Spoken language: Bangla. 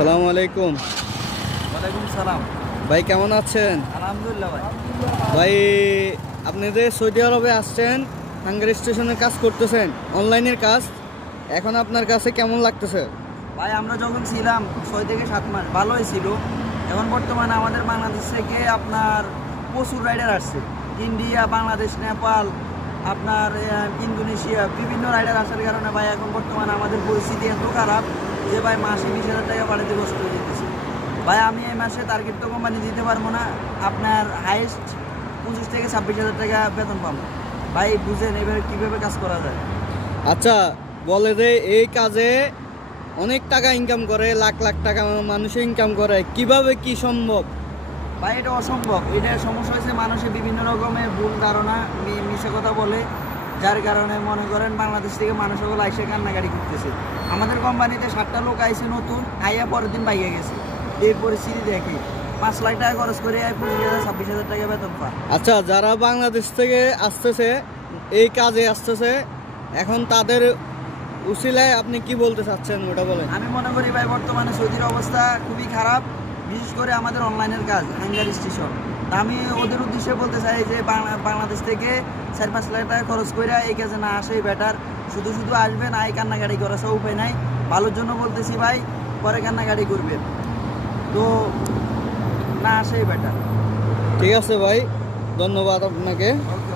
আসসালামু আলাইকুম। ওয়ালাইকুম সালাম। ভাই কেমন আছেন? আলহামদুলিল্লাহ ভাই। ভাই আপনি যে সৌদি আরবে আসছেন, হাঙ্গারি স্টেশনের কাজ করতেছেন, অনলাইনের কাজ, এখন আপনার কাছে কেমন লাগতেছে? ভাই আমরা যখন ছিলাম 6 থেকে 7 মাস ভালোই ছিল। এখন বর্তমানে আমাদের বাংলাদেশ থেকে আপনার প্রচুর রাইডার আসছে। ইন্ডিয়া, বাংলাদেশ, নেপাল, আপনার ইন্দোনেশিয়া বিভিন্ন রাইডার আসার কারণে ভাই এখন বর্তমানে আমাদের পরিস্থিতি এত খারাপ যে ভাই মাসে 20,000 টাকা বাড়িতে কষ্ট হয়ে যেতেছে। ভাই আমি এই মাসে টার্গেট তো কোম্পানি দিতে পারবো না, আপনার হাইস্ট 25 থেকে 26,000 টাকা বেতন পাবো। ভাই বুঝেন এবারে কীভাবে কাজ করা যায়। আচ্ছা, বলে যে এই কাজে অনেক টাকা ইনকাম করে, লাখ লাখ টাকা মানুষ ইনকাম করে, কিভাবে কি সম্ভব? ভাই এটা অসম্ভব। এটা সমস্যা হয়েছে মানুষের বিভিন্ন রকমের ভুল ধারণা, মিশা কথা বলে, যার কারণে মনে করেন বাংলাদেশ থেকে মানুষগুলো আইসে কান্নাকাটি করতেছে। আমাদের কোম্পানিতে 7টা লোক আইসে নতুন, আইয়া পরের দিন বাইয়া গেছে। এই পরিস্থিতি দেখে 5 লাখ টাকা খরচ করে 25,000 26,000 টাকা বেতন পায়। আচ্ছা, যারা বাংলাদেশ থেকে আসতেছে, এই কাজে আসতেছে, এখন তাদের উসিলায় আপনি কি বলতে চাচ্ছেন ওটা বলেন। আমি মনে করি ভাই বর্তমানে সৌদির অবস্থা খুবই খারাপ, বিশেষ করে আমাদের অনলাইনের কাজ হাঙ্গারি স্টেশন। তা আমি ওদের উদ্দেশ্যে বলতে চাই যে বাংলাদেশ থেকে 4-5 লাখ টাকা খরচ করে এই কাজে না আসাই বেটার। শুধু শুধু আসবেন, আই কান্নাকাটি করার সব উপায় নাই। ভালোর জন্য বলতেছি ভাই, পরে কান্নাকাটি করবেন, তো না আসাই বেটার। ঠিক আছে ভাই, ধন্যবাদ আপনাকে। ওকে।